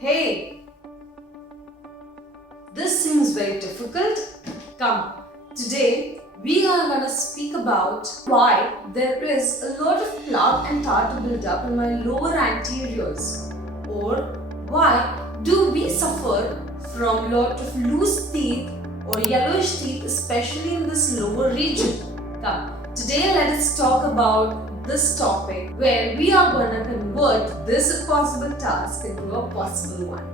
Hey, this seems very difficult. Come, today we are going to speak about why there is a lot of plaque and tartar build up in my lower anteriors, or why do we suffer from lot of loose teeth or yellowish teeth, especially in this lower region. Come, today let us talk about this topic where we are going to convert this impossible task into a possible one.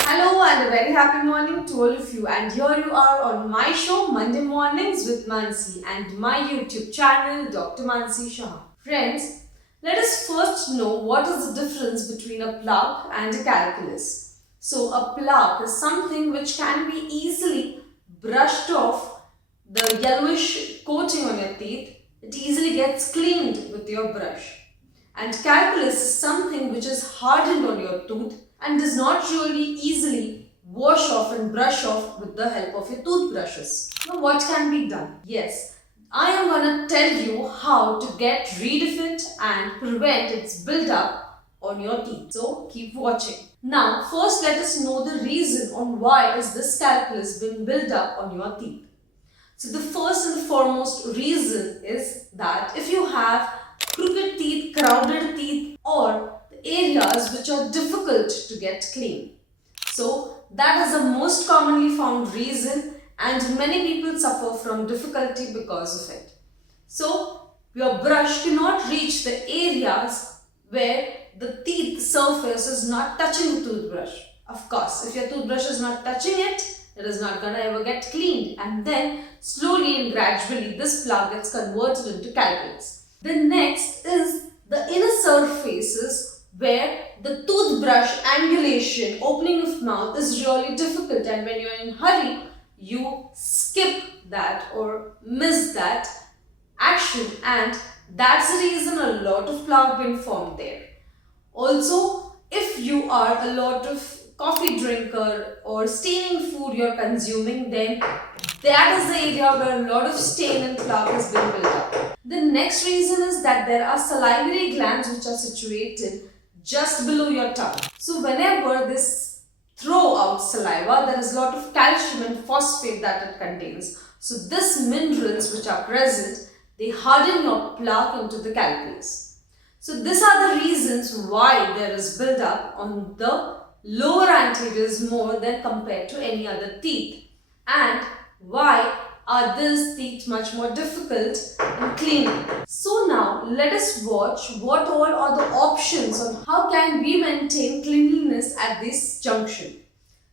Hello and a very happy morning to all of you, and here you are on my show Monday Mornings with Mansi and my YouTube channel Dr. Mansi Shah. Friends, let us first know what is the difference between a plaque and a calculus. So a plaque is something which can be easily brushed off the yellowish coating on your teeth. It easily gets cleaned with your brush. And calculus is something which is hardened on your tooth and does not really easily wash off and brush off with the help of your toothbrushes. Now what can be done? Yes, I am going to tell you how to get rid of it and prevent its build-up on your teeth. So keep watching. Now first let us know the reason on why is this calculus been built up on your teeth. So the first and the foremost reason is that if you have crooked teeth, crowded teeth, or the areas which are difficult to get clean. So that is the most commonly found reason, and many people suffer from difficulty because of it. So your brush cannot reach the areas where the teeth surface is not touching the toothbrush. Of course, if your toothbrush is not touching it, it is not going to ever get cleaned, and then slowly and gradually this plaque gets converted into calculus. The next is the inner surfaces where the toothbrush angulation, opening of mouth is really difficult, and when you are in a hurry, you skip that or miss that action, and that's the reason a lot of plaque been formed there. Also, if you are a lot of coffee drinker or staining food you're consuming, then that is the area where a lot of stain and plaque has been built up. The next reason is that there are salivary glands which are situated just below your tongue. So whenever this throw out saliva, there is a lot of calcium and phosphate that it contains. So these minerals which are present, they harden your plaque into the calculus. So these are the reasons why there is build up on the lower anteriors more than compared to any other teeth, and why are these teeth much more difficult in cleaning. So now let us watch what all are the options on how can we maintain cleanliness at this junction.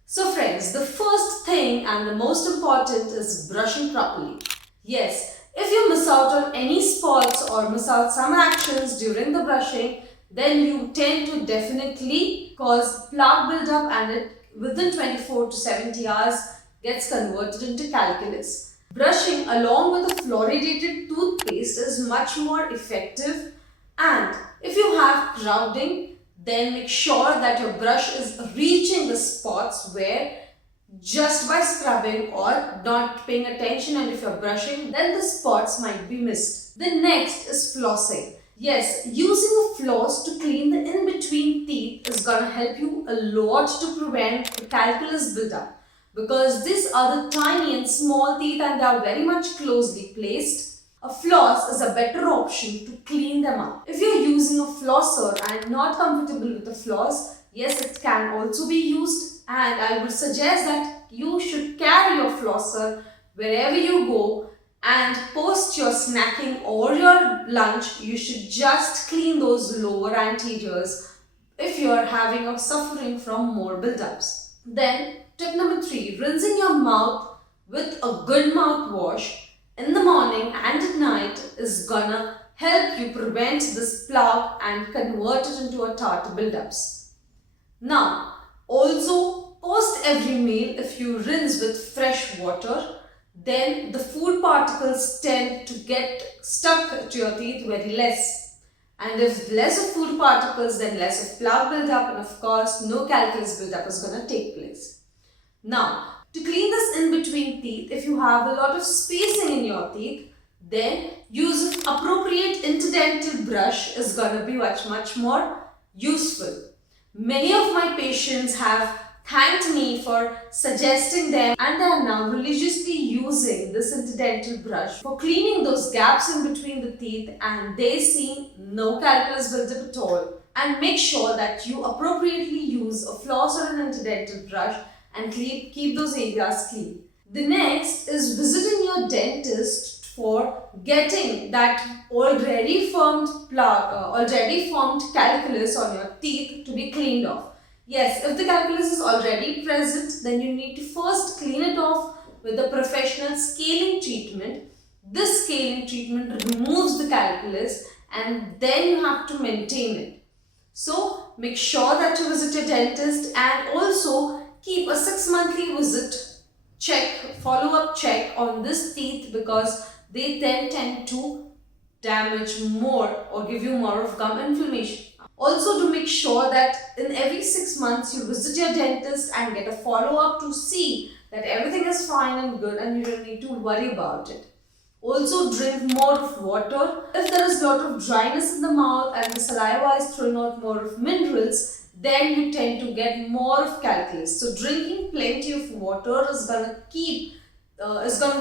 So friends, the first thing and the most important is brushing properly. Yes, if you miss out on any spots or miss out some actions during the brushing, then you tend to definitely cause plaque buildup, and it within 24 to 70 hours gets converted into calculus. Brushing along with a fluoridated toothpaste is much more effective, and if you have crowding, then make sure that your brush is reaching the spots where just by scrubbing or not paying attention, and if you're brushing, then the spots might be missed. The next is flossing. Yes, using a floss to clean the in-between teeth is going to help you a lot to prevent the calculus buildup, because these are the tiny and small teeth and they are very much closely placed. A floss is a better option to clean them up. If you're using a flosser and not comfortable with a floss, yes, it can also be used, and I would suggest that you should carry your flosser wherever you go, and post your snacking or your lunch, you should just clean those lower anteriors if you are having or suffering from more buildups. Then tip number 3, rinsing your mouth with a good mouthwash in the morning and at night is gonna help you prevent this plaque and convert it into a tartar buildups. Now also post every meal, if you rinse with fresh water, then the food particles tend to get stuck to your teeth very less. And if less of food particles, then less of plaque buildup, and of course no calculus buildup is going to take place. Now, to clean this in between teeth, if you have a lot of spacing in your teeth, then use of appropriate interdental brush is going to be much more useful. Many of my patients have thanked me for suggesting them, and they are now religiously using this interdental brush for cleaning those gaps in between the teeth, and they see no calculus buildup at all. And make sure that you appropriately use a floss or an interdental brush and keep those areas clean. The next is visiting your dentist for getting that already formed calculus on your teeth to be cleaned off. Yes, if the calculus is already present, then you need to first clean it off with a professional scaling treatment. This scaling treatment removes the calculus and then you have to maintain it. So make sure that you visit your dentist, and also keep a 6-monthly visit follow-up check on this teeth, because they then tend to damage more or give you more of gum inflammation. Also, to make sure that in every 6 months you visit your dentist and get a follow-up to see that everything is fine and good and you don't need to worry about it. Also, drink more of water. If there is a lot of dryness in the mouth and the saliva is throwing out more of minerals, then you tend to get more of calculus. So drinking plenty of water is gonna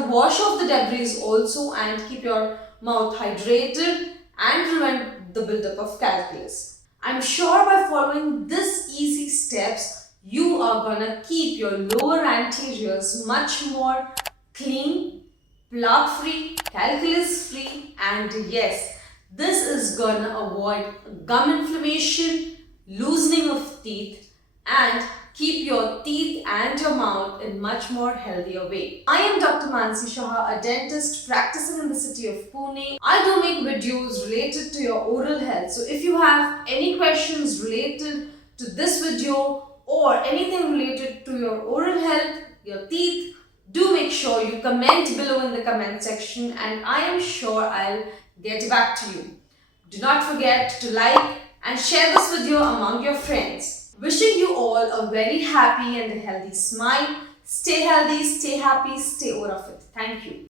wash off the debris also and keep your mouth hydrated and prevent the buildup of calculus. I'm sure by following these easy steps, you are gonna keep your lower anteriors much more clean, plaque free, calculus free, and yes, this is gonna avoid gum inflammation, loosening of teeth, and keep your teeth and your mouth in much more healthier way. I am Dr. Mansi Shah, a dentist practicing in the city of Pune. I do make videos related to your oral health. So if you have any questions related to this video or anything related to your oral health, your teeth, do make sure you comment below in the comment section, and I am sure I'll get back to you. Do not forget to like and share this video among your friends. Wishing you all a very happy and a healthy smile. Stay healthy, stay happy, stay aura fit. Thank you.